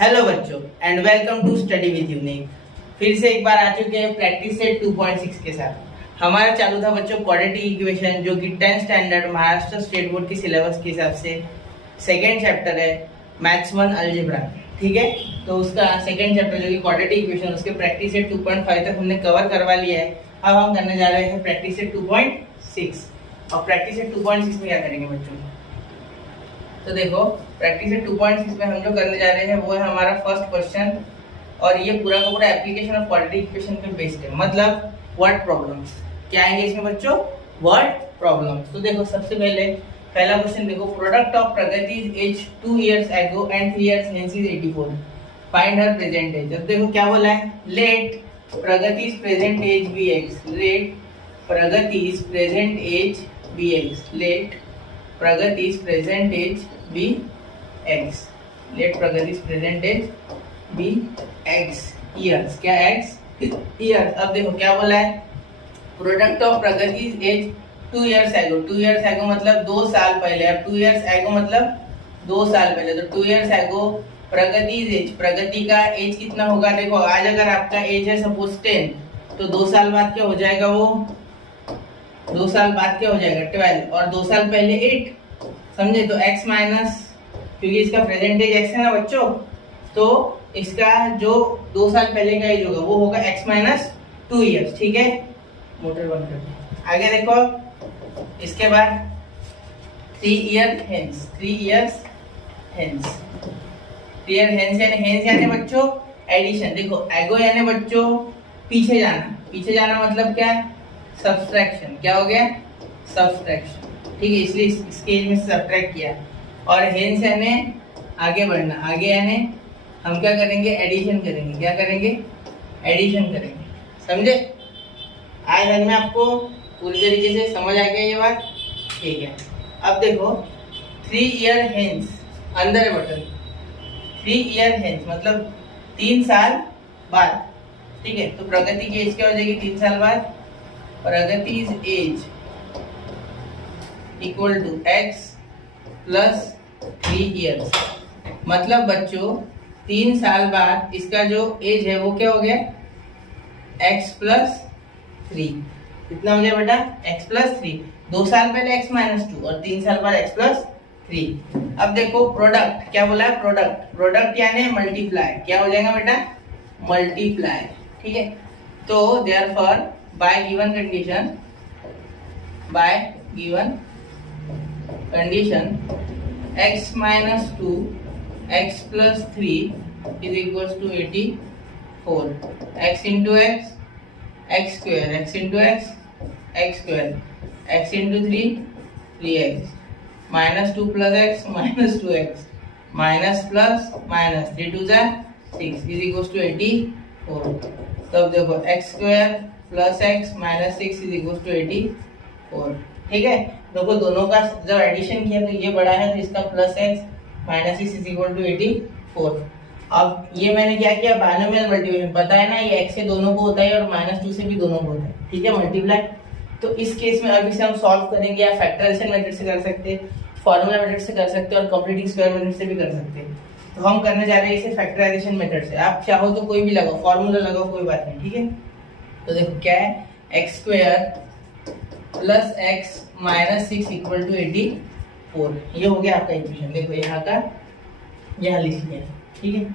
Hello बच्चों and welcome to study with Unique. फिर से एक बार आ चुके हैं प्रैक्टिस सेट 2.6 के साथ। हमारा चालू था बच्चों क्वाड्रेटिक इक्वेशन, जो कि 10th standard Maharashtra state board की सिलेबस के हिसाब से सेकेंड चैप्टर है मैथ्स 1 अलजेब्रा। ठीक है, तो उसका सेकेंड चैप्टर जो कि क्वाड्रेटिक इक्वेशन, उसके प्रैक्टिस सेट 2.5 तक हमने कवर करवा लिया है। अब हम करने जा रहे हैं प्रैक्टिस सेट 2.6। और प्रैक्टिस सेट 2.6 में क्या करेंगे बच्चों, तो देखो प्रैक्टिस सेट 2.6 में हम जो करने जा रहे हैं वो है हमारा फर्स्ट क्वेश्चन, और ये पूरा का पूरा एप्लीकेशन ऑफ क्वाड्रेटिक इक्वेशन पे बेस्ड है, मतलब वर्ड प्रॉब्लम्स। क्या आएंगे इसमें बच्चों, वर्ड प्रॉब्लम्स। तो देखो सबसे पहले पहला क्वेश्चन देखो, product of Pragati age 2 years ago and 3 years hence is 84, find her present age. अब देखो क्या बोला है, let Pragati present age be x, let Pragati present age be x, let Pragati present age be x, let Pragati present age be x years. क्या x years. अब देखो क्या बोला है, product of Pragati age 2 years ago, 2 years ago मतलब 2 साल पहले। अब 2 years ago मतलब 2 साल पहले, तो 2 years ago प्रगति एज, प्रगति का एज कितना होगा। देखो आज अगर आपका एज है सपोज 10, तो 2 साल बाद क्या हो जाएगा, वो 2 साल बाद क्या हो जाएगा 12, और 2 साल पहले 8, समझे। तो x माइनस, क्योंकि इसका प्रेजेंट एज x है ना बच्चों, तो इसका जो 2 साल पहले का एज होगा वो होगा x माइनस 2 years। ठीक है, मोटर बंद कर दो। आगे देखो इसके बाद 3 years hence, 3 years hence, 3 years hence यानी बच्चों एडिशन। देखो एगो यानी बच्चों पीछे जाना, पीछे जाना मतलब क्या, सब्सट्रैक्शन। क्या हो गया, सब्सट्रैक्शन। ठीक है, इसलिए इसके एज में सब्ट्रैक्ट किया। और हेंस यानी आगे बढ़ना, आगे यानी हम क्या करेंगे, एडिशन करेंगे। क्या करेंगे, एडिशन करेंगे। समझे, आज में आपको पूरी तरीके से समझ आ गया ये बात। ठीक है, अब देखो 3 year hence, अंदर बटन 3 year hence मतलब 3 साल बाद। ठीक है, तो प्रगति की एज क्या हो जाएगी 3 साल बाद, Pragati age equal to x plus 3 years। मतलब बच्चों 3 साल बाद इसका जो एज है वो क्या हो गया, x प्लस 3। कितना हो गया बेटा, x प्लस 3। 2 साल पहले x माइनस 2 और 3 साल बाद x प्लस 3। अब देखो प्रोडक्ट, क्या बोला है, प्रोडक्ट, प्रोडक्ट यानी मल्टीप्लाई। क्या हो जाएगा बेटा, मल्टीप्लाई। ठीक है, तो therefore by given condition, by given condition x minus 2 x plus 3 is equal to 84, x into x x square, x into x, x square, x into 3, 3x, minus 2 plus x, minus 2x, minus plus minus 3 to the 6 is equals to 84। तो अब देखो x square plus x minus 6 is equals to 84। ठीक है, देखो दोनों का जब addition किया तो ये बड़ा है, तो इसका plus x minus 6 is equal to 84। अब ये मैंने क्या किया, बाइनोमियल मल्टीप्लिकेशन, पता है ना ये x से दोनों को होता है और माइनस 2 से भी दोनों को होता है। ठीक है, मल्टीप्लाई। तो इस केस में अब इसे हम सॉल्व करेंगे, या फैक्टराइजेशन मेथड से कर सकते हैं, फॉर्मूला मेथड से कर सकते हैं, और कंप्लीटिंग स्क्वायर मेथड से भी कर सकते हैं। तो हम करने जा रहे हैं इसे फैक्टराइजेशन मेथड से। आप चाहो तो कोई भी लगाओ, फॉर्मूला लगाओ, कोई बात नहीं। ठीक है, तो देखो क्या है, x square plus x minus 6 equal to 84। ये हो गया आपका इक्वेशन। देखो यहाँ का यहाँ लिख लिया। ठीक है,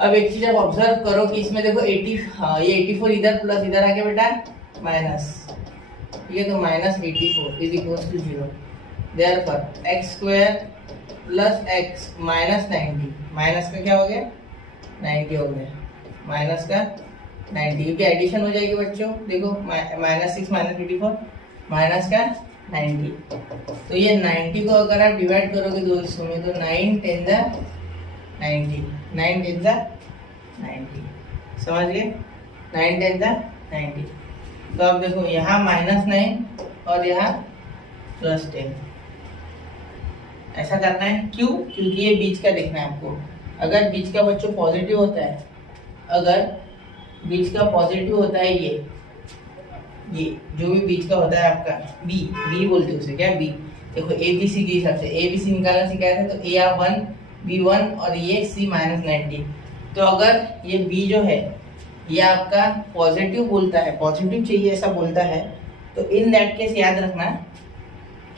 अब एक चीज आप ऑब्जर्व करो कि इसमें देखो 80, हाँ ये 84 इधर प्लस इधर आ गया बेटा माइनस। ठीक है, तो minus 84 is equal to 0। Therefore x square plus x minus 90, minus का क्या हो गया 90 हो गया, माइनस का 90, क्योंकि एडिशन हो जाएगी बच्चों। देखो माइनस 6 माइनस 84 माइनस का 90, तो ये 90 को अगर आप डिवाइड करोगे दो हिस्सों में, तो 9 10 द 90, 9 10 द 90, समझ गए, 9 10 द 90। तो अब देखो यहाँ माइनस 9 और यहाँ प्लस 10, ऐसा करना है। क्यों, क्योंकि ये बीच का देखना है आपको। अगर बीच का बच्चों पॉजिटिव होता है, अगर बीच का पॉजिटिव होता है, ये जो भी बीच का होता है आपका बी बोलते हैं उसे, क्या बी। देखो ए बी सी के हिसाब से ए बी सी निकालना सिखाया था, तो ए आप 1 B1 और ये C माइनस 90। तो अगर ये B जो है ये आपका पॉजिटिव बोलता है, पॉजिटिव चाहिए ऐसा बोलता है, तो इन दैट केस याद रखना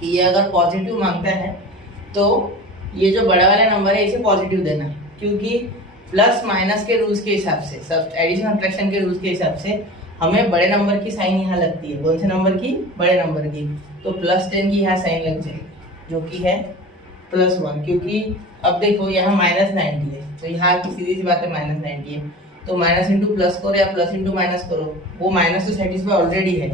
कि ये अगर पॉजिटिव मांगता है तो ये जो बड़ा वाला नंबर है इसे पॉजिटिव देना, क्योंकि प्लस माइनस के रूल्स के हिसाब से, सब एडिशन सब्ट्रैक्शन के रूल्स के हिसाब से हमें बड़े नंबर की साइन यहाँ लगती है। कौन से नंबर की? बड़े नंबर की। तो +10 की यहाँ साइन लग जाएगी जो कि है +1, क्योंकि अब देखो यहाँ -90 है, तो यहाँ की सीधी सी बात है -90 है, तो माइनस इंटू प्लस करो या प्लस इंटू माइनस करो, वो माइनस तो सेटिस्फाई ऑलरेडी है,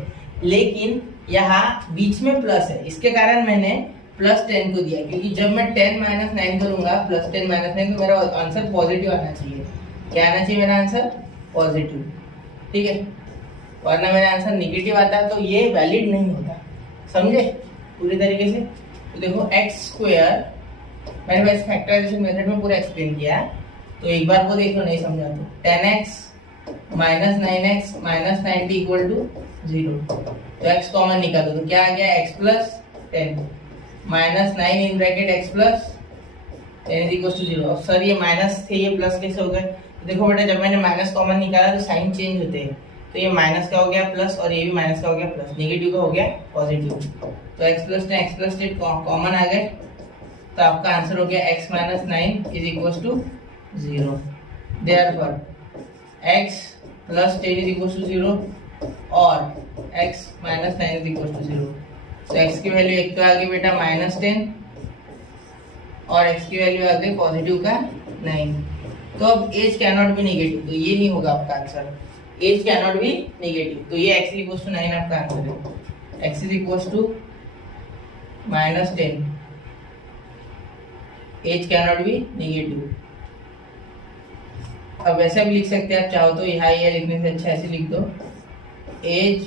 लेकिन यहाँ बीच में प्लस है, इसके कारण मैंने +10 को दिया, क्योंकि जब मैं 10 - 9 करूंगा, +10 - 9, तो मेरा आंसर पॉजिटिव आना चाहिए। क्या आना चाहिए मेरा आंसर? पॉजिटिव, ठीक है। वरना मेरा आंसर निगेटिव आता तो ये वैलिड नहीं होता, समझे पूरी तरीके से। तो देखो x² मैंने बस फैक्टराइजेशन मेथड में पूरा एक्सप्लेन किया, तो एक बार वो देख लो, नहीं समझा तो 10x - 9x - 90 = 0। तो x कॉमन निकालो तो क्या आ गया? x + 10 -9 इन ब्रैकेट x + 10 = 0। अब सर ये माइनस थे, ये प्लस कैसे हो गए? तो देखो बेटा, जब मैंने माइनस कॉमन निकाला तो साइन चेंज होते हैं, तो ये माइनस का हो गया प्लस और ये भी माइनस का हो गया प्लस, नेगेटिव का हो गया पॉजिटिव। तो x + 10 x + 10 कॉमन आ गए, तो आपका आंसर हो गया x - 9 = 0। Therefore x + 10 = 0 और x - 9 = 0। तो x की वैल्यू एक तो आ गई बेटा -10 और x की वैल्यू आ गई पॉजिटिव का 9। तो अब age can not be negative, तो ये नहीं होगा आपका answer, age can not be negative, तो ये x = 9 आपका आंसर है। x = -10, age can not be negative. अब वैसे भी लिख सकते हैं आप चाहो तो, यहाँ ये लिखने से अच्छा ऐसे लिख दो, एज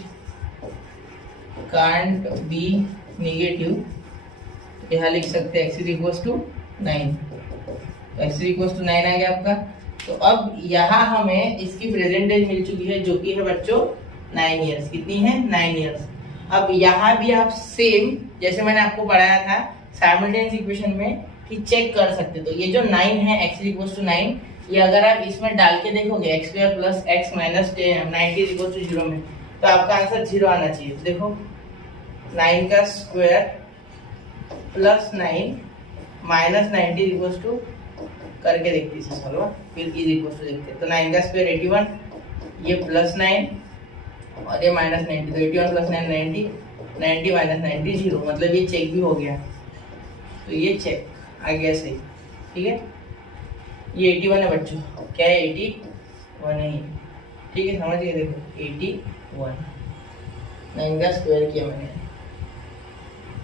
कांट बी नेगेटिव। यहाँ लिख सकते हैं x = 9, x = 9 आ गया आपका। तो अब यहाँ हमें इसकी प्रेजेंट एज मिल चुकी है, जो कि है बच्चों 9 ईयर्स। कितनी है? 9 ईयर्स। अब यहाँ भी आप सेम जैसे मैंने आपको पढ़ाया था साइमल्टेनियस इक्वेशन में कि चेक कर सकते, तो ये जो 9 है x = 9, ये अगर आप इसमें डाल के देखोगे x² + x - 90 = 0 में, तो आपका आंसर 0 आना चाहिए। तो देखो 9 का स्क्वायर + 9 - 90 = करके देखते हैं सॉल्व, फिर = देखते। तो 9 का स्क्वायर 81, ये +9 और ये -90, तो 81 + 9 90, 90 - 90 0, मतलब ये चेक भी हो गया। तो ये चेक आ गया सही, ठीक है। ये 81 है बच्चों, क्या है? 81 है, ठीक है, समझ गए। देखो 81, 9 का स्क्वायर किया मैंने,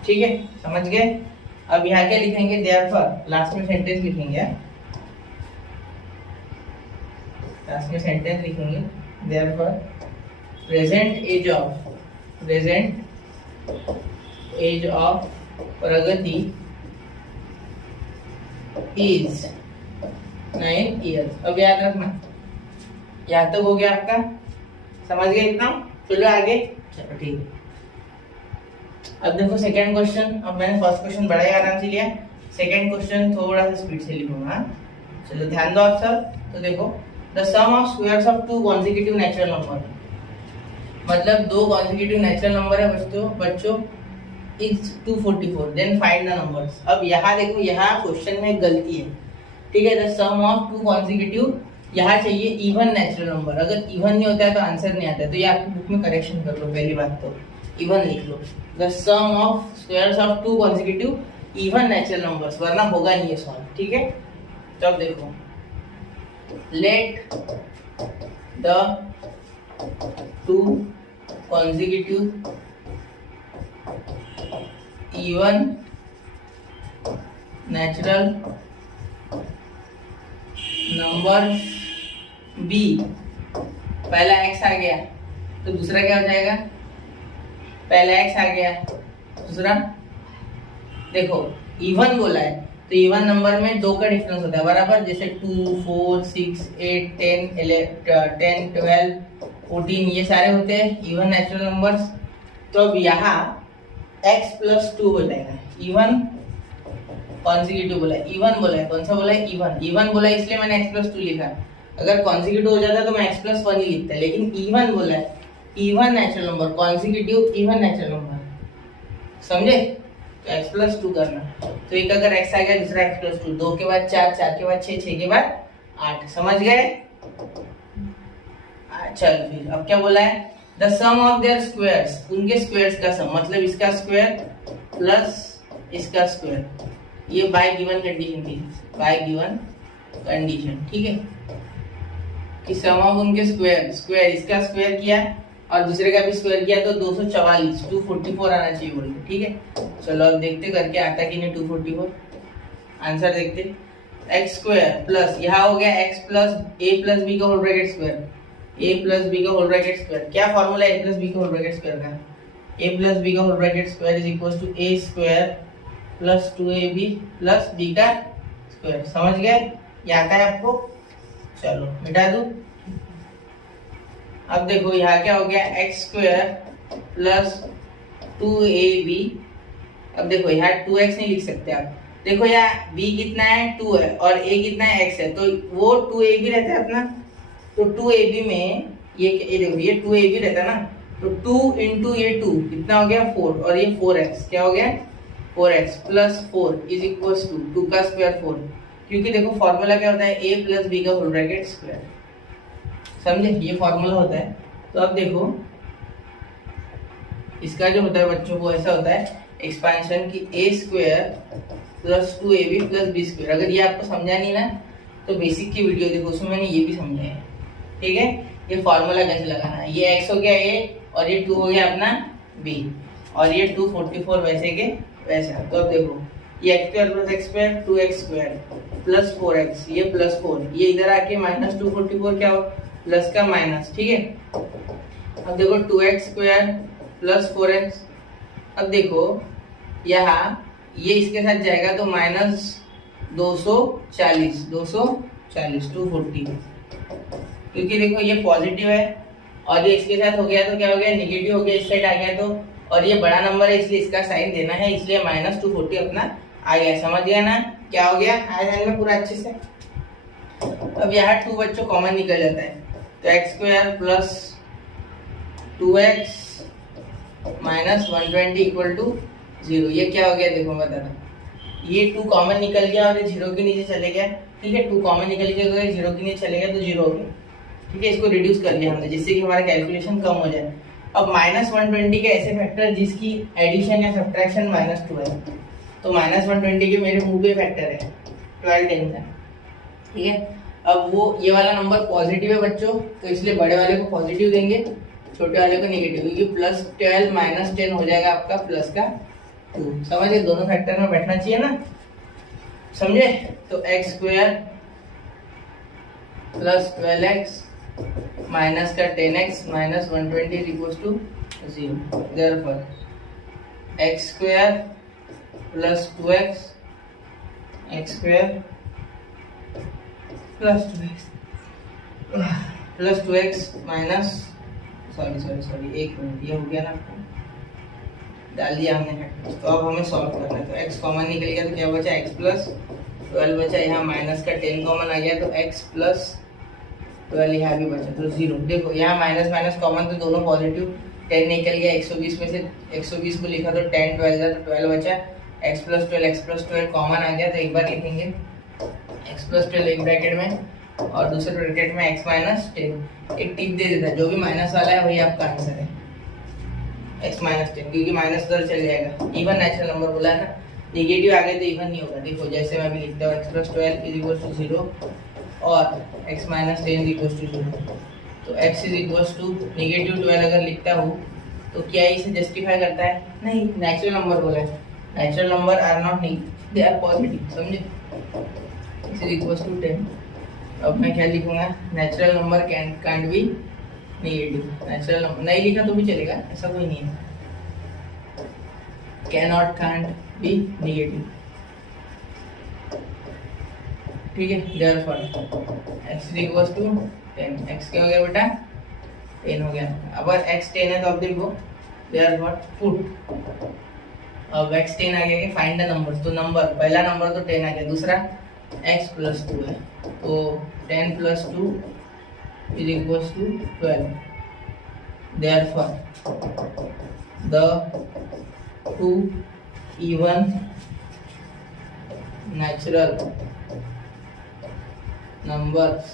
ठीक है, समझ गए। अब यहाँ क्या लिखेंगे? देयरफॉर लास्ट में सेंटेंस लिखेंगे, लास्ट में सेंटेंस लिखेंगे, therefore present age of Pragati is 9 years. अब याद रखना, यहाँ तक हो गया आपका, समझ गए इतना? चलो आगे, चलो ठीक है। अब देखो सेकंड क्वेश्चन, अब मैंने फर्स्ट क्वेश्चन बड़ा ही आराम से लिया, सेकंड क्वेश्चन थोड़ा सा स्पीड से लिखूंगा, चलो ध्यान दो आप सब। तो देखो the sum of squares of 2 consecutive natural number, मतलब 2 कॉन्जिक्यूटिव नेचुरल नंबर है बच्चों is 244, then find the numbers. अब यहाँ देखो, यहाँ क्वेश्चन में गलती है, ठीक है। द सम ऑफ 2 कॉन्जिक्यूटिव, यहाँ चाहिए इवन नेचुरल नंबर, अगर इवन नहीं होता है तो आंसर नहीं आता है, तो ये आपकी बुक में करेक्शन कर लो, पहली बात तो इवन लिख लो। The sum of squares of 2 consecutive even natural numbers, वरना होगा नहीं ये सॉल्व, ठीक है। तो अब देखो, let the 2 consecutive even natural numbers b, पहला x आ गया तो दूसरा क्या हो जाएगा? पहला x आ गया, दूसरा देखो इवन बोला है तो इवन नंबर में 2 का डिफरेंस होता है बराबर, जैसे 2, 4, 6, 8, 10, 11, 10, 12, 14 ये सारे होते हैं इवन नेचुरल नंबर्स। तो अब यहाँ x + 2 हो जाएगा, इवन कॉन्जिक्यूटिव बोला है, इवन बोला है, कौन सा बोला है, इवन, इवन बोला है इसलिए मैंने x+2 लिखा। अगर कॉन्जिक्यूटिव हो जाता तो मैं x+1 ही लिखता, लेकिन इवन बोला है, even natural number, consecutive even natural number, समझे? तो x+2 करना, तो एक अगर x आ गया, दूसरा x+2, 2 के बाद 4, 4 के बाद 6, 6 के बाद 8, समझ गए? चल फिर अब क्या बोला है, the sum of their squares, उनके स्क्वायर्स का सम, मतलब इसका स्क्वायर प्लस इसका स्क्वायर, ये बाय गिवन कंडीशन थी, बाय गिवन कंडीशन, ठीक है, कि सम ऑफ उनके स्क्वायर, स्क्वायर इसका स्क्वायर किया और दूसरे का भी स्क्वायर किया तो 244, 244 आना चाहिए बोल के, ठीक है। चलो अब देखते करके आता कि नहीं 244, आंसर देखते, एक्स स्क्वायर प्लस यहाँ हो गया x plus a plus b का whole bracket square, a plus b का होल ब्रैकेट स्क्वायर, क्या फॉर्मूला है ए प्लस बी का होल ब्रैकेट स्क्वायर का, ए प्लस बी का whole bracket square is equal to a square plus 2ab plus b का square, समझ गए? ये आता है आपको? चलो मिटा दूं। अब देखो यहाँ क्या हो गया, एक्स स्क्वायर प्लस 2ab, अब देखो यहाँ 2x नहीं लिख सकते आप, देखो यहाँ b कितना है 2 है और a कितना है x है, तो वो 2ab रहता है अपना, तो 2ab में ये देखो ये 2ab रहता है ना, तो 2 इंटू ये 2 कितना हो गया 4 और ये 4x, क्या हो गया 4x plus 4 is equal to 2 का स्क्वायर 4, क्योंकि देखो फॉर्मूला क्या होता है a प्लस बी का होल ब्रैकेट स्क्वायर, समझे? ये फॉर्मूला होता है। तो अब देखो इसका जो होता है बच्चों को ऐसा होता है एक्सपेंशन की a square plus 2ab plus b square, अगर ये आपको समझा नहीं ना तो बेसिक की वीडियो देखो, उसमें मैंने ये भी समझाया है, ठीक है। ये फॉर्मूला कैसे लगाना है, ये x हो गया a और ये 2 हो गया अपना b और ये 244 वैसे के वैसा, तो अब देखो ये x square plus x square 2x square plus 4x, ये प्लस 4, ये इधर आके माइनस 244 क्या हो, प्लस का माइनस, ठीक है। अब देखो 2x स्क्वायर प्लस 4x, अब देखो यहाँ ये इसके साथ जाएगा तो माइनस 240, 240 क्योंकि देखो ये पॉजिटिव है और ये इसके साथ हो गया तो क्या हो गया निगेटिव हो गया, इस साइड आ गया तो, और ये बड़ा नंबर है इसलिए इसका साइन देना है, इसलिए माइनस 240 अपना आ गया, समझ गया ना क्या हो गया, आया समझ में पूरा अच्छे से। अब यहाँ 2 बच्चों कॉमन निकल जाता है, तो x square plus 2x minus 120 equal to 0, ये क्या हो गया देखो बताना, ये 2 कॉमन निकल गया और ये 0 के नीचे चले गया, ठीक है, 2 कॉमन निकल गया तो 0 के नीचे चले गया तो 0 हो गया, ठीक है। इसको रिड्यूस कर लिया हमने जिससे कि हमारा कैलकुलेशन कम हो जाए। अब माइनस 120 के ऐसे फैक्टर जिसकी एडिशन या सब्ट्रैक्शन माइनस 2 है, तो माइनस 120 के मेरे मुंह पे फैक्टर है 12 10 का, ठीक है। अब वो ये वाला नंबर पॉजिटिव है बच्चों, तो इसलिए बड़े वाले को पॉजिटिव देंगे, छोटे वाले को नेगेटिव, क्योंकि प्लस 12 माइनस 10 हो जाएगा आपका प्लस का 2, समझे? दोनों फैक्टर में बैठना चाहिए ना, समझे? तो x square plus 12x minus का 10x minus 120 is equal to 0, therefore x square plus 2x, x square plus 2x minus sorry एक मिनट, ये हो गया ना आपको, डाल दिया हमने फैक्टर, तो अब हमें सॉल्व करना है। तो x कॉमन निकल गया तो क्या बचा x प्लस 12 बचा, यहाँ माइनस का 10 कॉमन आ गया तो x प्लस 12 यहाँ भी बचा तो 0। देखो यहाँ माइनस माइनस कॉमन तो दोनों पॉजिटिव, 10 निकल गया, 120 में से 120 को लिखा तो 10 12 था तो 12 बचा, x प्लस 12 कॉमन आ गया तो एक बार लिखेंगे x प्लस 12 एक ब्रैकेट में और दूसरे ब्रैकेट में x माइनस 10, एक टिप दे देता है, जो भी माइनस वाला है वही आपका आंसर है x माइनस 10, क्योंकि माइनस उधर चल जाएगा, इवन नेचुरल नंबर बोला है ना, नेगेटिव आ गया तो इवन नहीं होगा। देखो जैसे मैं भी लिखता हूँ x plus 12 is equal to 0 और x minus 10 is equal to 0, तो x is equal to negative 12 अगर लिखता हूँ तो क्या इसे जस्टिफाई करता है? नहीं, नेचुरल नंबर बोला है, natural number are not negative, they are positive, समझे? x इज इक्वल टू 10, अब मैं क्या लिखूंगा, natural number can't be negative, natural number नहीं लिखा तो भी चलेगा, ऐसा कोई नहीं है, can not can't be negative, ठीक है। Therefore x is equal to 10, x क्या हो गया बेटा 10 हो गया। अब x 10 है तो अब देखो देयरफॉर पुट अब x 10 आ गया, फाइंड द नंबर, तो नंबर पहला नंबर तो 10 आ गया, दूसरा x प्लस 2 है, तो 10 plus 2 is equals to 12। Therefore the two even natural numbers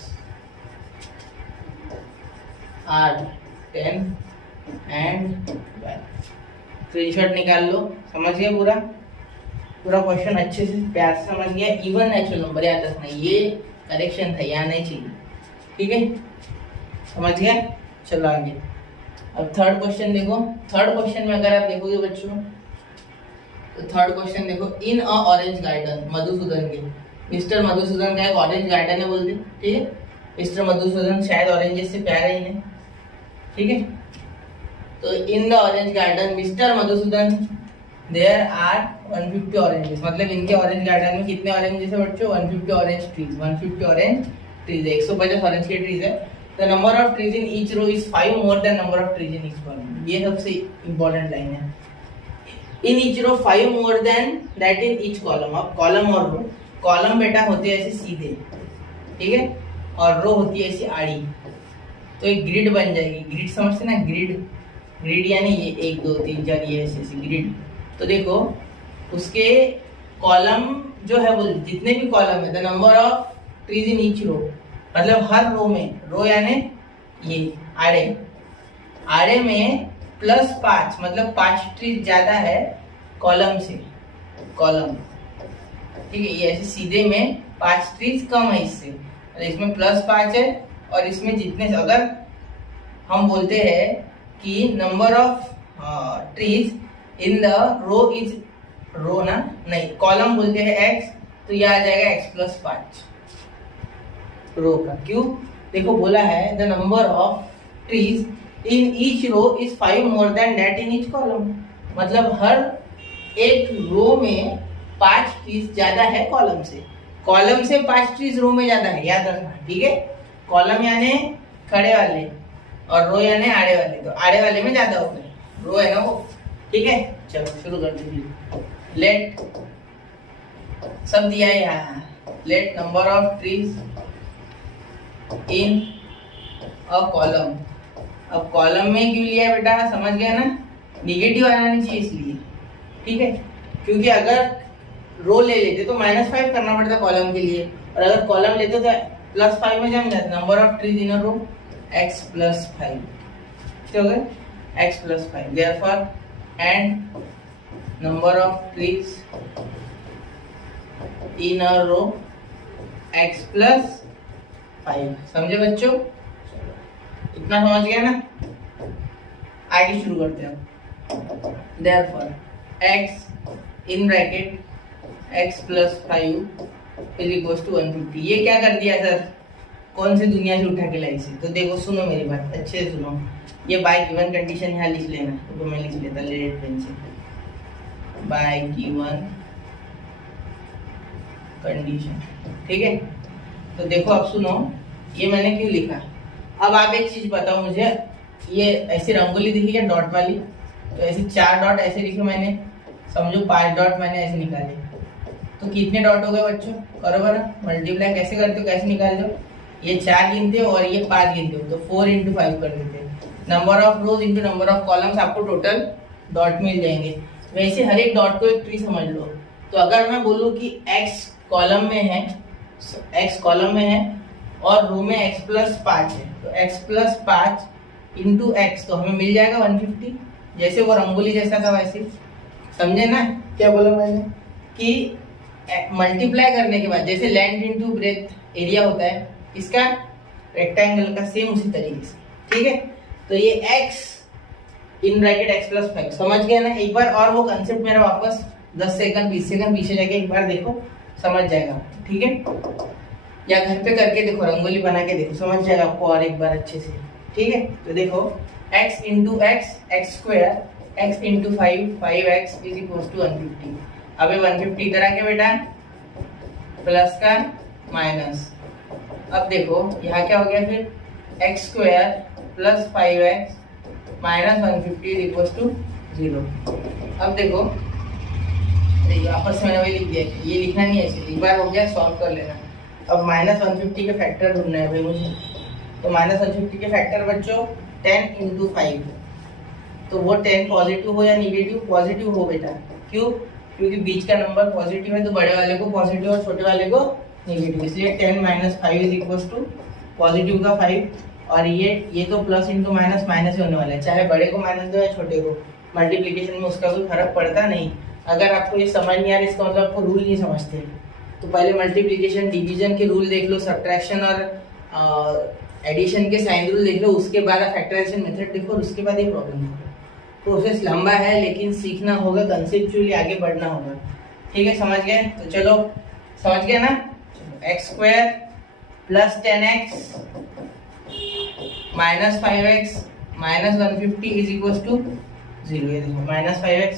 are 10 and 12। Screenshot निकाल लो। समझ गए पूरा क्वेश्चन अच्छे से प्यार से समझ गया। इवन नेचुरल नंबर याद रखना, ये करेक्शन था, यहाँ नहीं चाहिए, ठीक है, समझ गया। चलो आगे। अब थर्ड क्वेश्चन देखो। थर्ड क्वेश्चन में अगर आप देखोगे बच्चों, तो थर्ड क्वेश्चन देखो, इन अ ऑरेंज गार्डन, मधुसूदन के, मिस्टर मधुसूदन का एक ऑरेंज गार्डन है बोलते, ठीक है। मिस्टर मधुसूदन शायद ऑरेंजेस से प्यारे ही हैं, ठीक है। तो in the orange garden mister Madhusudan there are 150 oranges, मतलब इनके ऑरेंज गार्डन में कितने ऑरेंजेस है बच्चों? 150 ऑरेंज ट्रीज, 150 ऑरेंज ट्रीज है, 150 ऑरेंज के ट्रीज है। The number of trees in each row is 5 more than number of trees in each column. ये सबसे इंपॉर्टेंट लाइन है। In each row 5 more than that in each column. अब column और row, column बेटा होते हैं ऐसे सीधे, ठीक है, और रो होती है ऐसी आड़ी, तो एक ग्रिड बन जाएगी। ग्रिड समझते ना, ग्रिड, ग्रिड यानी ये 1 2 3 4 ये ऐसे ग्रिड। तो देखो उसके कॉलम जो है वो जितने भी कॉलम है, the number of trees in each row, मतलब हर रो में, रो यानी ये आड़े, आड़े में +5, मतलब 5 ट्रीज ज्यादा है कॉलम से, कॉलम, ठीक है। ये ऐसे सीधे में 5 ट्रीज कम है इससे, इसमें +5 है, और इसमें जितने, अगर हम बोलते हैं कि number of trees in the row is, row ना नहीं, कॉलम बोलते हैं x, तो ये आ जाएगा x + 5 रो का। क्यों? देखो बोला है the number of trees in each row is 5 more than that in each column, मतलब हर एक रो में 5 ट्रीज ज्यादा है कॉलम से, कॉलम से 5 ट्रीज रो में ज्यादा है, याद रखना, ठीक है। कॉलम यानी खड़े वाले और रो यानी आड़े वाले, तो आड़े वाले में ज्यादा हो गए, रो है ना वो, ठीक है। चलो शुरू करते हैं। लेट, सब दिया है यहाँ, let number of trees in a column. अब कॉलम में क्यों लिया बेटा, समझ गया ना, निगेटिव आना नहीं चाहिए इसलिए, ठीक है, क्योंकि अगर रो ले लेते तो -5 करना पड़ता कॉलम के लिए, और अगर कॉलम लेते तो +5 में जम जाता। Number of trees in a row x + 5, क्या हो गया, x + 5। Therefore and number of trees in a row x + 5। समझे बच्चों? इतना समझ गया ना, आगे शुरू करते हैं। Therefore x in bracket x + 5 is equal to 150। ये क्या कर दिया सर, कौन सी दुनिया से उठा के लाई से? तो देखो सुनो मेरी बात अच्छे से सुनो, ये बाय गिवन कंडीशन यहाँ लिख लेना, तो मैं लिख लेता रेड पेन से, बाय गिवन कंडीशन, ठीक है। तो देखो अब सुनो, ये मैंने क्यों लिखा। अब आप एक चीज बताओ मुझे, ये ऐसी रंगोली दिखी क्या डॉट वाली, तो ऐसे 4 डॉट ऐसे लिखे मैंने, समझो 5 डॉट मैंने ऐसे निकाले, तो कितने डॉट हो गए बच्चों, करो बना, मल्टीप्लाई कैसे करते हो, कैसे निकालते हो, ये 4 गिनते हो और ये 5 गिनते हो, तो 4 × 5 कर देते हैं। Number of rose into number of columns, आपको टोटल डॉट मिल जाएंगे। वैसे हर एक डॉट को एक ट्री समझ लो। तो अगर मैं बोलूँ कि x कॉलम में है, x कॉलम में है और रो में x + 5 है, तो x + 5 इंटू x, तो हमें मिल जाएगा 150। जैसे वो रंगोली जैसा था वैसे, समझे ना क्या बोला मैंने, कि मल्टीप्लाई करने के बाद जैसे लेंथ इंटू ब्रेथ एरिया होता है इसका रेक्टेंगल का, सेम उसी तरीके से, ठीक है। तो ये x इन ब्रैकेट x + 5 समझ गया ना। एक बार और वो कंसेप्ट मेरा वापस 10 सेकंड 20 सेकंड पीछे जाके एक बार देखो, समझ जाएगा, ठीक है। या घर पे करके देखो, रंगोली बना के देखो, समझ जाएगा आपको और एक बार अच्छे से, ठीक है। तो देखो x × x x², x × 5 5x is equal to 150। अब ये 150 इधर आ गया बेटा, प्लस का माइनस। अब देखो यहाँ क्या हो गया फिर, x² + 5x - 150 is equal to 0। अब देखो वापस से मैंने वही लिख दिया, ये लिखना नहीं है, एक बार हो गया, सॉल्व कर लेना। अब -150 के फैक्टर ढूंढना है भाई मुझे। तो -150 के फैक्टर बच्चों 10 × 5, तो वो 10 पॉजिटिव हो या निगेटिव? पॉजिटिव हो बेटा। क्यों? क्योंकि बीच का नंबर पॉजिटिव है, तो बड़े वाले को पॉजिटिव और छोटे वाले को नेगेटिव, इसलिए 10 - 5 इज इक्वल टू पॉजिटिव का 5, और ये तो प्लस इंटू माइनस माइनस ही होने वाला है, चाहे बड़े को माइनस दो या छोटे को, मल्टीप्लीकेशन में उसका कोई फर्क पड़ता नहीं। अगर आपको ये समझ नहीं आ रहा, इसका मतलब आपको रूल नहीं समझते, तो पहले मल्टीप्लीकेशन डिवीजन के रूल देख लो, सब्ट्रैक्शन और एडिशन के साइन रूल देख लो, उसके बाद फैक्टराइजेशन मेथड देखो, और उसके बाद ये प्रॉब्लम करो। प्रोसेस लंबा है, लेकिन सीखना होगा, कंसेप्चुअली आगे बढ़ना होगा। ठीक है, समझ गए? तो चलो, समझ गए ना? x² + 10x - 5x - 150 is equal to 0। ये देखो, -5x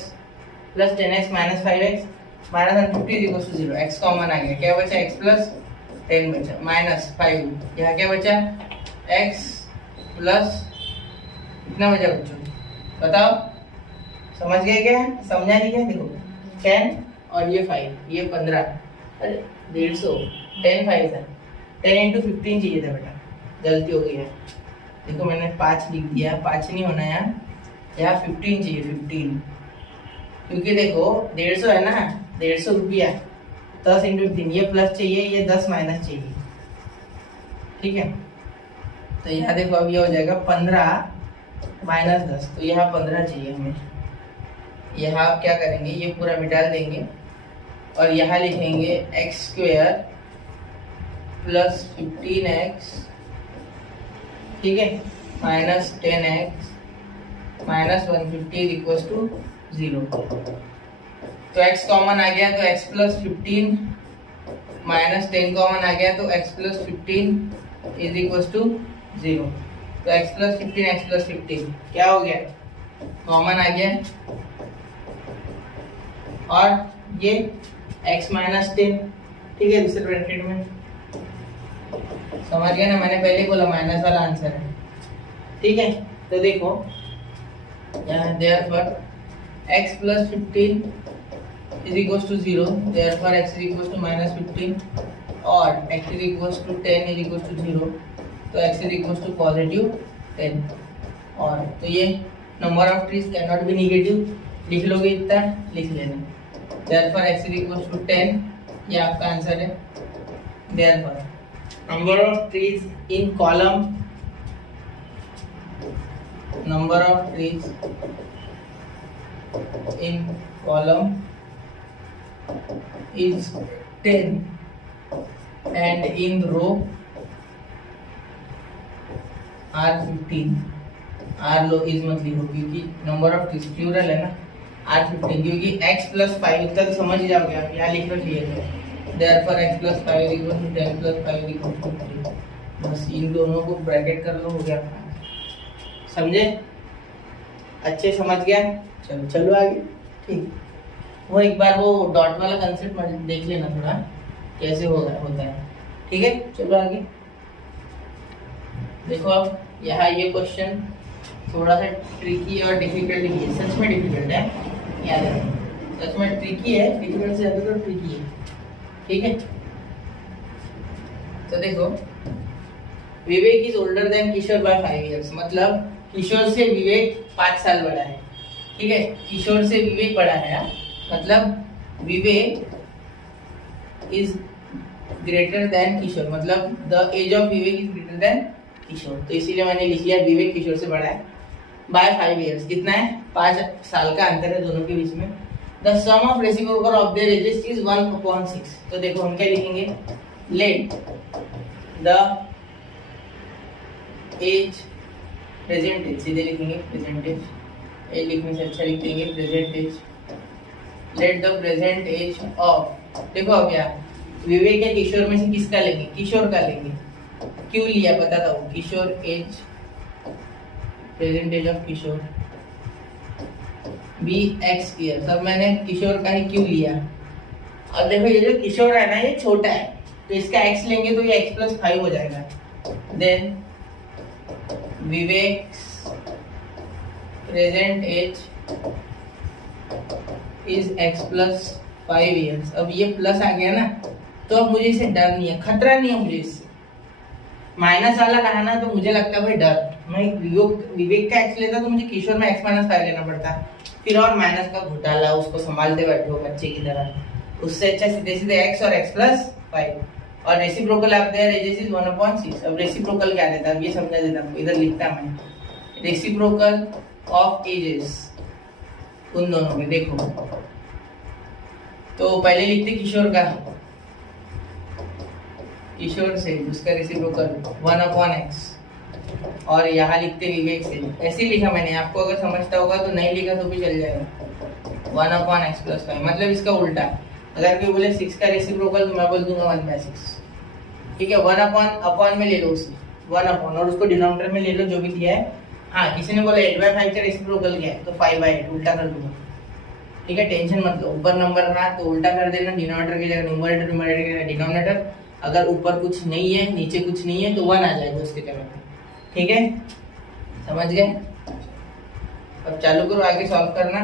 + 10x - 5x - 150 is equal to 0। x common आ गया, क्या बचा? x + 10 बचा, -5, यहाँ क्या बचा? x प्लस कितना बचा बच्चों, बताओ? समझ गए क्या? समझा नहीं क्या? देखो 10 और ये 5, ये 15, अरे 150, 10 5 था, 10 × 15 चाहिए था बेटा, गलती हो गई है। देखो मैंने 5 लिख दिया, 5 नहीं होना यार, यहाँ 15 चाहिए, 15, क्योंकि देखो 150 है ना, 150 रुपया, 10 × 15, ये प्लस चाहिए, ये 10 माइनस चाहिए। ठीक है, तो यहाँ देखो अब ये हो जाएगा 15 - 10, तो यहाँ 15 चाहिए हमें। यहाँ आप क्या करेंगे, ये पूरा मिटा देंगे और यहाँ लिखेंगे x² + 15x, ठीक है, -10x - 150 इज इक्वल टू 0। तो x कॉमन आ गया, तो x + 15 -10 कॉमन आ गया, तो x + 15 इज इक्वल टू 0। तो x + 15 x + 15 क्या हो गया? कॉमन आ गया, और ये x - 10, ठीक है, दूसरे ब्रैकेट में। समझ गया ना? मैंने पहले बोला माइनस वाला आंसर है। ठीक है, तो देखो यहाँ therefore x + 15 is equal to 0, therefore x is equal to -15 और x is equal to 10 is equal to 0, तो x इज इक्वल टू +10। और तो ये number of trees can not be negative, लिख लोगे इतना, लिख लेना। Therefore x is equal to 10, ये आपका आंसर है। Therefore number of trees in column, number of trees in column is 10 and in row are 15। r लो is मत लिखो, क्योंकि नंबर ऑफ ट्रीज प्लूरल है ना, r 15, क्योंकि x + 5 इतना तो समझ ही जाओगे आप, यहाँ लिखना चाहिए था। Therefore x + 5 is equal to 10 + 5 is equal to 3। बस इन दोनों को ब्रैकेट कर लो, हो गया। समझे? अच्छे समझ गया? चलो चलो आगे। ठीक, वो एक बार वो डॉट वाला कंसेप्ट देख लेना थोड़ा, कैसे होता है। ठीक है, चलो आगे देखो। अब यहाँ ये क्वेश्चन थोड़ा सा ट्रिकी और डिफिकल्ट भी है, सच में डिफिकल्ट है, याद रखना, सच में ट्रिकी है, डिफिकल्ट से ज्यादा तो ट्रिकी है। ठीक है, तो देखो, Vivek is older than Kishore by 5 years, मतलब किशोर से विवेक 5 साल बड़ा है। ठीक है, किशोर से विवेक बड़ा है, मतलब Vivek is greater than Kishore, मतलब the age of Vivek is greater than Kishore, तो इसीलिए मैंने लिख लिया विवेक किशोर से बड़ा है बाय 5 years। कितना है? 5 साल का अंतर है दोनों के बीच में। The sum of reciprocal of their ages is 1/6। तो देखो हम क्या लिखेंगे, let the age, present age, सीधे लिखेंगे प्रेजेंट एज, एज लिखने से अच्छा लिख देंगे present age. Let the present age of, देखो अब क्या, विवेक या किशोर में से किसका लेंगे? किशोर का लेंगे। क्यों लिया बताता हूँ, Kishore age, present age of Kishore be x year, तब मैंने किशोर का ही क्यों लिया। अब देखो ये जो किशोर है ना, ये छोटा है, तो इसका x लेंगे तो ये x + 5 हो जाएगा। Then Vivek present age is x + 5 years. अब ये प्लस आ गया ना, तो अब मुझे इसे डर नहीं है, खतरा नहीं है मुझे इससे। माइनस वाला रहा ना तो मुझे लगता है भाई डर, मैं विवेक का एक्स लेता तो मुझे किशोर में x-5 लेना पड़ता, फिर और माइनस का घोटाला, उसको संभालते बैठो बच्चे की तरह। उससे अच्छा सीधे सीधे x और x+5 और रेसिप्रोकल आप दे रेडियस इज 1/6। अब रेसिप्रोकल क्या देता है, अब ये समझा देता हूँ, इधर लिखता मैं रेसिप्रोकल ऑफ एजेस उन दोनों में। देखो तो पहले लिखते किशोर का, किशोर से उसका रेसिप्रोकल 1/x, और यहाँ लिखते विवेक से। ऐसे ही लिखा मैंने, आपको अगर समझता होगा तो नहीं लिखा तो भी चल जाएगा। 1/x+5 मतलब इसका उल्टा। अगर कोई बोले 6 का रेसिप्रोकल तो मैं बोल दूंगा 1/6। ठीक है, 1/अपॉन में ले लो उसे, 1/, और उसको डिनोमिनेटर में ले लो जो भी दिया है। हाँ, किसी ने बोला 8/5 का रेसिप्रोकल क्या है, तो 5/8 उल्टा कर दूंगा। ठीक है, टेंशन मत लो, ऊपर नंबर रहा तो उल्टा कर देना, डिनोमिनेटर की जगह न्यूमरेटर, न्यूमरेटर की जगह डिनोमिनेटर। अगर ऊपर कुछ नहीं है नीचे कुछ नहीं है तो 1 आ जाएगा उसके जगह पे। ठीक है, समझ गए? अब चालू करो आगे सॉल्व करना।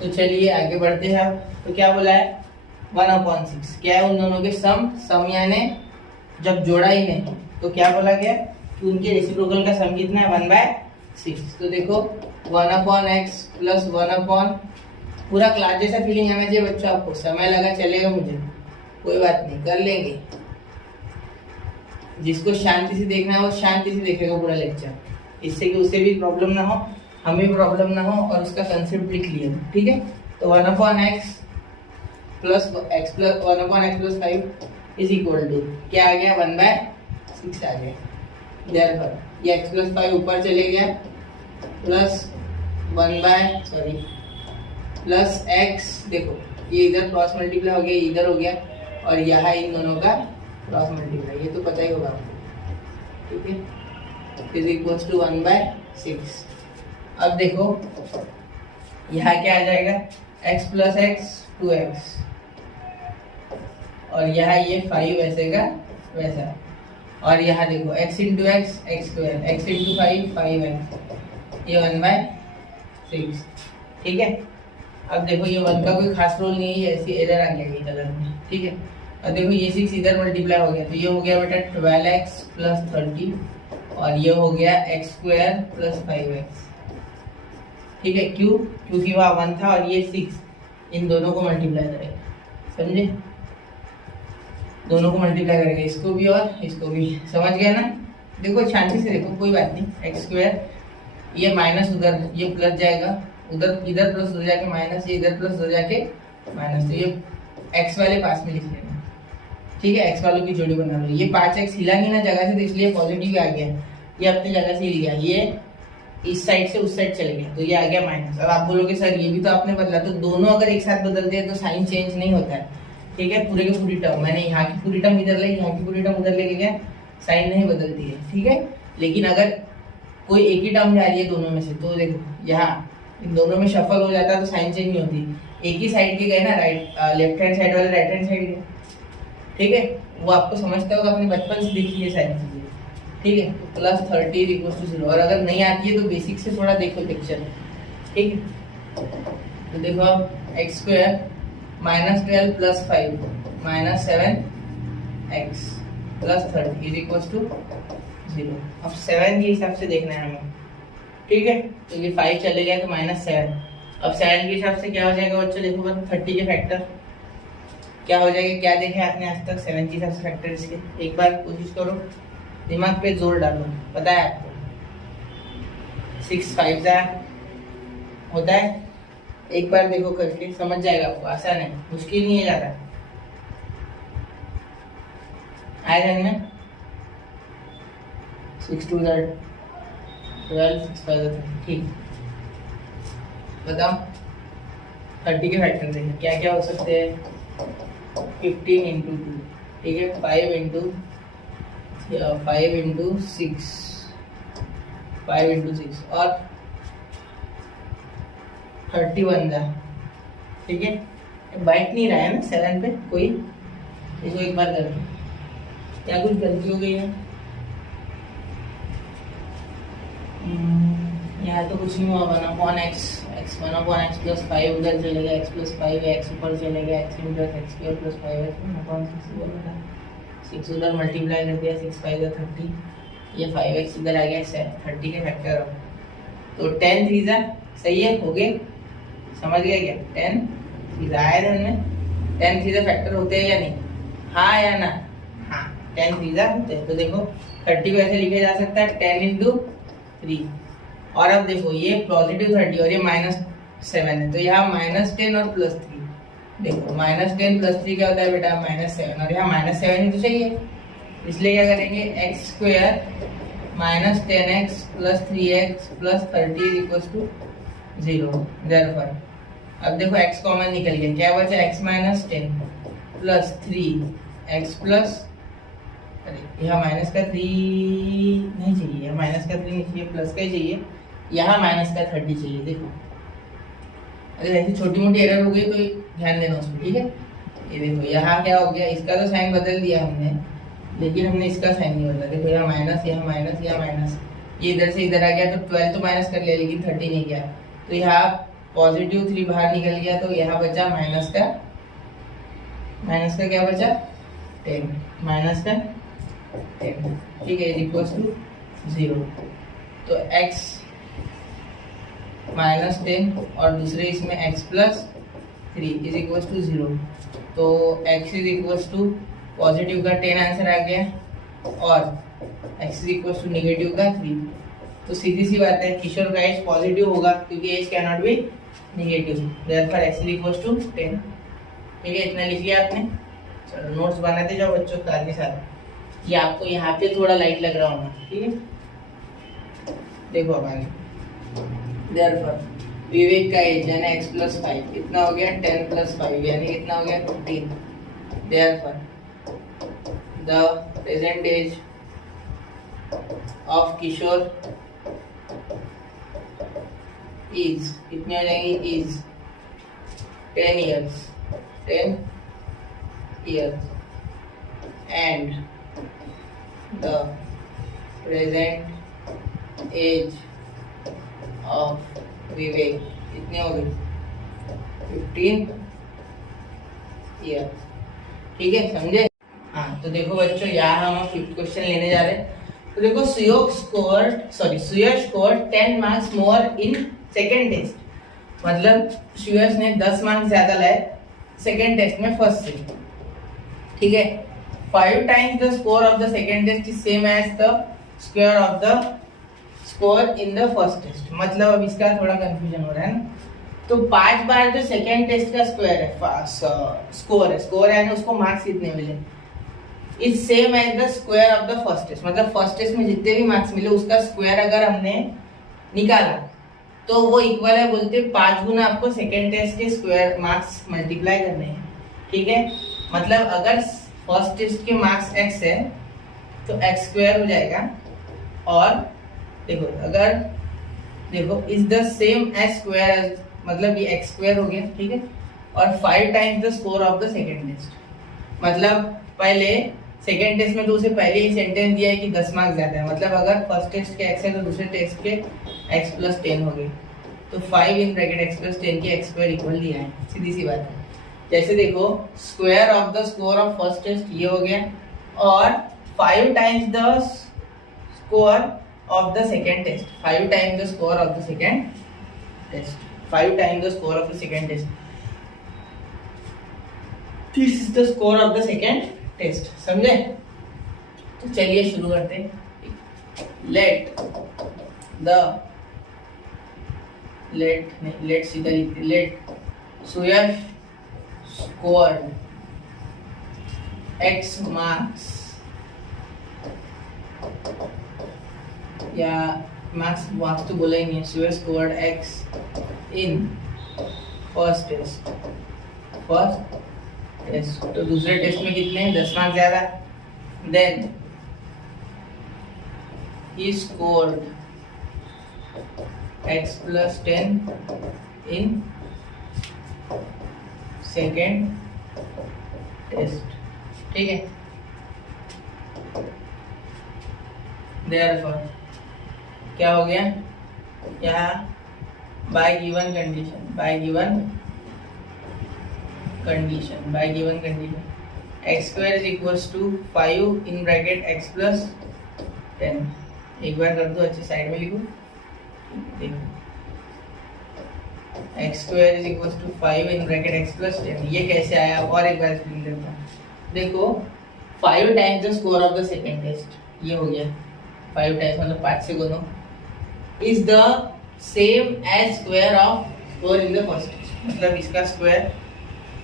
तो चलिए आगे बढ़ते हैं। तो क्या बोला है, 1/6 क्या है, उन दोनों के सम यानी जब जोड़ा ही नहीं तो क्या बोला गया कि उनके रेसिप्रोकल का सम कितना है, 1/6। तो देखो 1/x प्लस 1/, पूरा क्लास जैसा फीलिंग आना चाहिए बच्चों आपको। समय लगा चलेगा, मुझे कोई बात नहीं, कर लेंगे। जिसको शांति से देखना है वो शांति से देखेगा पूरा लेक्चर, इससे कि उसे भी प्रॉब्लम ना हो, हमें भी प्रॉब्लम ना हो, और उसका कंसेप्ट भी क्लियर हो। ठीक है, तो 1/x plus 1/x+5 is equal to क्या आ गया, 1/6 आ गया। देयरफॉर ये x+5 ऊपर चले गया, प्लस प्लस x, देखो ये इधर क्रॉस मल्टीप्लाई हो गया, इधर हो गया, और यहाँ इन दोनों का क्रॉस मल्टीप्लाई, ये तो पता ही होगा आपको। ठीक है, इज इक्वल्स टू 1/6। अब देखो यहाँ क्या आ जाएगा, x प्लस x 2x, और यहाँ ये 5 ऐसे का वैसा, और यहाँ देखो x into x x², x into 5 5x, ये 1/6। ठीक है, अब देखो ये 1 का कोई खास रोल नहीं है, ऐसी एरर आ गया ये कलर में। ठीक है, और देखो ये 6 इधर मल्टीप्लाई हो गया, तो ये हो गया बेटा 12x प्लस 30, और ये हो गया x² प्लस 5x। ठीक है, क्यों, क्योंकि वहाँ 1 था और ये 6, इन दोनों को मल्टीप्लाई करेगा, समझे? दोनों को मल्टीप्लाई करेगा, इसको भी और इसको भी। समझ गया ना? देखो शांति से देखो, कोई बात नहीं। x², ये माइनस उधर, ये प्लस जाएगा उधर, इधर प्लस हो जाके माइनस, ये इधर प्लस हो जाके माइनस, तो ये x वाले पास में लिख लेना। ठीक है, x वालों की जोड़ी बना लो। ये 5x हिला नहीं ना जगह से, तो इसलिए पॉजिटिव आ गया, ये अपनी जगह से हिल गया, ये इस साइड से उस साइड चले गया, तो ये आ गया माइनस। अब आप बोलोगे सर ये भी तो आपने बदला, तो दोनों अगर एक साथ बदलते हैं तो साइन चेंज नहीं होता है। ठीक है, पूरे की पूरी टर्म, मैंने यहाँ की पूरी टर्म इधर ले, यहाँ की पूरी टर्म उधर लेके गया, साइन नहीं बदलती है। ठीक है, लेकिन अगर कोई एक ही टर्म जा रही है दोनों में से, तो देखो यहाँ इन दोनों में शफल हो जाता है तो साइन चेंज नहीं होती। एक ही साइड के गए ना, लेफ्ट हैंड साइड वाले राइट हैंड साइड के। ठीक है, वो आपको समझता होगा, अपने बचपन से देखी है सारी चीजें। ठीक है, तो प्लस 30 इक्वल्स टू 0, और अगर नहीं आती है तो बेसिक से थोड़ा देखो लेक्चर। ठीक है, तो देखो अब x² -12 plus 5 -7x plus 30 is equals to 0। अब 7 के हिसाब से देखना है हमें। ठीक है, तो ये 5 चले गया तो -7। अब 7 के हिसाब से क्या हो जाएगा बच्चों, देखो बस 30 के फैक्टर क्या हो जाएगा, क्या देखे आपने आज तक 7 के हिसाब से फैक्टर इसके? एक बार कोशिश करो, दिमाग पे जोर डालो, पता है आपको 6 5 होता है। एक बार देखो करके समझ जाएगा आपको, आसान है, मुश्किल नहीं है ज्यादा। आया ध्यान में? 6 2 12 6 5 ठीक। बताओ 30 के फैक्टर देखें क्या क्या हो सकते हैं। 15 इंटू 2, ठीक है, 5 इंटू 6, 5 इंटू 6 और 31 का। ठीक है, बैठ नहीं रहा है ना 7 पे कोई, इसको एक बार कर, क्या कुछ गलती हो गई है? यहाँ तो कुछ नहीं हुआ, 1/x, x 1/x प्लस 5 उधर चलेगा, x प्लस 5 x ऊपर चलेगा, x plus x square plus 5x 1/6 बोला था, 6 उधर मल्टीप्लाई कर दिया, 6 5 30, ये 5x इधर आ गया 30 के फैक्टर ऑफ, तो 10 3 सही है, हो गए, समझ गया क्या? 10 3 आया ध्यान में, 10 3 फैक्टर होते हैं या नहीं, हाँ या ना? हाँ, 10 3 होते हैं। तो देखो 30 को ऐसे लिखा जा सकता है 10 इंटू 3, और अब देखो ये पॉजिटिव 30 और ये -7 है, तो यहाँ -10 और +3, देखो -10 +3 क्या होता है बेटा? -7, और यहाँ -7 ही तो चाहिए, इसलिए क्या करेंगे, x square -10x + 3x + 30 = 0। Therefore अब देखो x कॉमन निकल गया, क्या बचा? x - 10 + 3x प्लस, अरे यहाँ माइनस का 3 नहीं चाहिए, यहाँ माइनस का 3 नहीं चाहिए, प्लस का ही चाहिए, यहाँ माइनस का 30 चाहिए। देखो अगर ऐसी छोटी मोटी एरर हो गई तो ध्यान देना उसमें, ठीक है? ये देखो यहाँ क्या हो गया, इसका तो साइन बदल दिया हमने, लेकिन हमने इसका साइन नहीं बदला। देखो यहाँ माइनस, यहाँ माइनस, यहाँ माइनस, ये इधर से इधर आ गया, तो 12 तो माइनस कर लिया, लेकिन 30 नहीं गया, तो यहाँ पॉजिटिव 3 बाहर निकल गया, तो यहाँ बचा माइनस का क्या बचा? 10, माइनस का 10, ठीक है, = 0। तो x -10 और दूसरे इसमें x + 3 = 0, तो x = पॉजिटिव का 10 आंसर आ गया, और x = नेगेटिव का 3। तो सीधी सी बात है, किशोर का एज पॉजिटिव होगा क्योंकि age can not be negative, therefore x = 10। ठीक है, इतना लिख लिया आपने। चलो नोट्स बनाते जाओ बच्चों साथ के साथ। ये आपको यहाँ पे थोड़ा लाइट लग रहा होगा, ठीक है? देखो अब आगे, देयरफॉर विवेक का एज यानी x + 5 कितना हो गया? 10 + 5 यानी कितना हो गया? 15। Therefore the present age of Kishore is, कितनी हो जाएंगी? Is 10 years, 10 years, and the present age of Vivek कितनी हो गई? 15 years। ठीक है, समझे? हाँ, तो देखो बच्चों, यहाँ हम 5th क्वेश्चन लेने जा रहे हैं। तो देखो Suyash score 10 marks more in second test, मतलब सुयश ने 10 मार्क्स ज्यादा लाए सेकेंड टेस्ट में फर्स्ट से, ठीक है? 5 times the score of the second test is same as the square of the score in the first test। मतलब अब इसका थोड़ा कंफ्यूजन हो रहा है ना, तो 5 बार जो सेकेंड टेस्ट का स्कोर है ना, उसको मार्क्स कितने मिले? Is same as the square of the first test, मतलब फर्स्ट टेस्ट में जितने भी मार्क्स मिले उसका स्क्वायर अगर हमने निकाला तो वो इक्वल है, बोलते 5 गुना आपको सेकेंड टेस्ट के स्क्वायर मार्क्स मल्टीप्लाई करने हैं, ठीक है? मतलब अगर फर्स्ट टेस्ट के मार्क्स x है तो x स्क्वायर हो जाएगा, और देखो अगर देखो is the same as square, मतलब ये x स्क्वायर हो गया, ठीक है? और 5 times the score of the second test, मतलब पहले सेकेंड टेस्ट में तो उसे पहले ही सेंटेंस दिया है कि 10 मार्क्स ज्यादा है, मतलब अगर फर्स्ट टेस्ट के x है तो दूसरे टेस्ट के x + 10 हो गए, तो 5 इन ब्रैकेट x + 10 के x स्क्वायर इक्वल दिया है, सीधी सी बात है। जैसे देखो square of the score of first test ये हो गया, और 5 times the score of the second test, 5 times the score of the second test, 5 times the score of the second test, this is the score of the second test, समझे? तो चलिए शुरू करते हैं। लेट सीधा लिखते, let Suyash scored x marks, या marks तो बोला ही नहीं है, Suyash scored x in first test, तो दूसरे टेस्ट में कितने? 10 मार्क्स ज्यादा। Then he scored x + 10 in second test, ठीक है? Therefore क्या हो गया? यहाँ by given condition x square is equals to 5 in bracket x plus 10। एक बार कर दो, अच्छी साइड में लिखो। देखो x square is equals to 5 in bracket x plus 10। ये कैसे आया और एक बार एक्सप्लेन करता हूँ। देखो 5 times the score of the second test, ये हो गया 5 टाइम्स मतलब 5 से गुनो, is the same as square of score in the first test. मतलब इसका स्क्वायर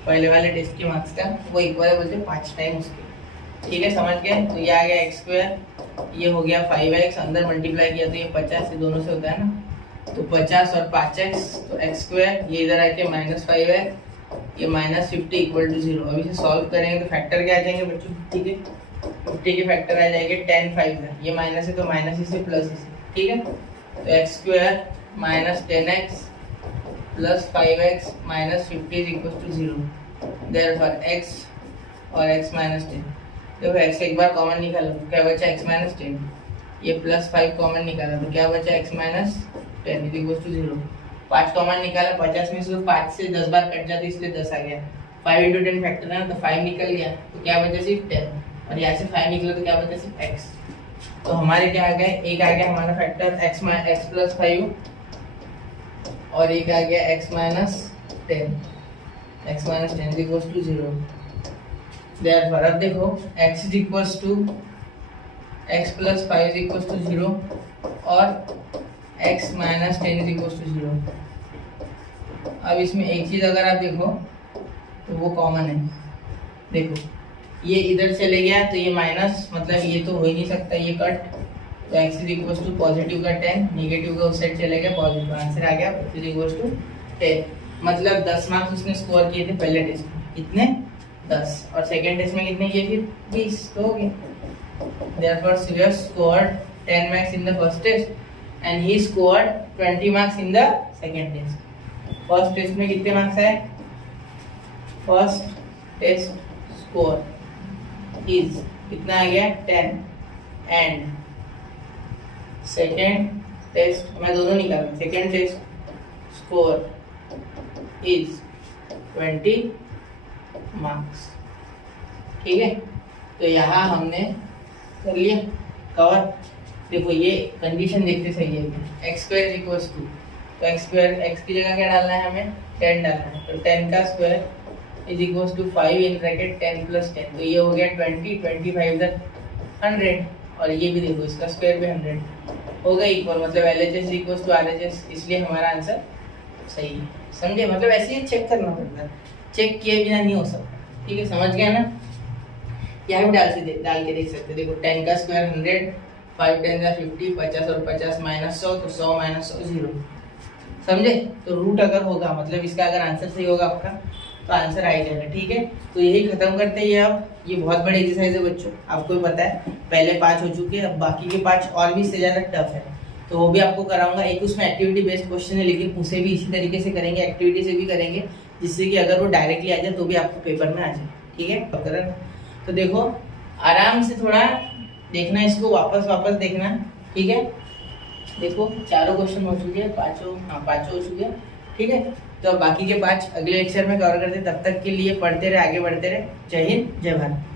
पहले वाले टेस्ट के मार्क्स का वो इक्वल है बोलते 5 टाइम उसके। ठीक है, समझ गए। तो ये आ गया एक्स स्क्वायर, ये हो गया 5x, अंदर मल्टीप्लाई किया तो ये 50 से दोनों से होता है ना, तो 50 और 5x तो एक्स स्क्वायर, ये इधर आके -5x, ये -50 इक्वल टू 0। अभी से सॉल्व करेंगे तो फैक्टर क्या आ जाएंगे बच्चों? 50 के फैक्टर आ जाएंगे 10 5 है, ये माइनस है तो माइनस इसे प्लस इसे। ठीक है, तो x square -10x plus 5x -50 is equal to 0। Therefore x और x -10, देखो x एक बार कॉमन निकालो तो क्या बचा x -10, ये +5 कॉमन निकाला तो क्या बचा x -10 is equal to 0। 5 common निकाला, 50 में से 5 से 10 बार कट जाते इसलिए 10 आ गया। 5 × 10 फैक्टर है तो 5 निकल गया, तो क्या बचा सिर्फ 10, और यहाँ से 5 निकला तो क्या बचा सिर्फ x। तो हमारे क्या आ गए, एक आ गया हमारा फैक्टर x + 5 और एक आ गया x -10 is equal to 0। Therefore अब देखो x is equals to x + 5 is equals to 0 और x -10 इज इक्वल्स टू 0। अब इसमें एक चीज अगर आप देखो तो वो कॉमन है। देखो ये इधर चले गया तो ये माइनस, मतलब ये तो हो ही नहीं सकता, ये कट, तो x is equals to positive का 10, नेगेटिव का उस साइड चले गया, पॉजिटिव आंसर आ गया x इज इक्वल्स टू 10। मतलब 10 मार्क्स उसने स्कोर किए थे पहले टेस्ट में, कितने 10, और सेकेंड टेस्ट में कितने किए फिर 20, तो हो गए। Therefore Surya scored 10 marks in the first test and he scored 20 marks in the second test. First test में कितने मार्क्स आए? फर्स्ट टेस्ट स्कोर इज कितना आ गया 10 एंड सेकेंड टेस्ट, मैं दोनों निकालूंगा, second test score is 20 marks. ठीक है, तो यहाँ हमने कर लिया कवर। देखो ये कंडीशन देखते सही है, एक्स स्क्वायर इक्वल्स टू, तो एक्स स्क्वायर एक्स की जगह क्या डालना है हमें 10 डालना है, तो 10 का square is equals to 5 in bracket 10 + 10, तो ये हो गया 20, 25 इधर 100, और ये भी देखो इसका स्क्वायर भी 100 हो गया इक्वल, मतलब LHS इक्वल्स टू RHS, इसलिए हमारा आंसर सही है। समझे? मतलब ऐसे ही चेक करना पड़ता है, चेक किए बिना नहीं हो सकता। ठीक है, समझ गया ना? यहाँ भी डाल के देख सकते। देखो 10 का स्क्वायर 100, 5 10 का 50, 50 और 50 -100, तो 100 - 100 0। समझे? तो रूट अगर होगा, मतलब इसका अगर आंसर सही होगा आपका, तो आंसर आ ही जाएगा। ठीक है, तो यही खत्म करते हैं। अब ये बहुत बड़ी एक्सरसाइज है बच्चों, आपको भी पता है, पहले 5 हो चुके हैं, अब बाकी के 5 और भी इससे ज़्यादा टफ है, तो वो भी आपको कराऊंगा। एक उसमें एक्टिविटी बेस्ड क्वेश्चन है, लेकिन उसे भी इसी तरीके से करेंगे, एक्टिविटी से भी करेंगे, जिससे कि अगर वो डायरेक्टली आ जाए तो भी आपको पेपर में आ जाए। ठीक है, तो देखो आराम से थोड़ा देखना, इसको वापस देखना। ठीक है, देखो चारों क्वेश्चन हो चुके हैं, पांचों हो चुके हैं। ठीक है, तो बाकी के 5 अगले लेक्चर में कवर करते, तब तक के लिए पढ़ते रहे, आगे बढ़ते रहे। जय हिंद, जय भारत।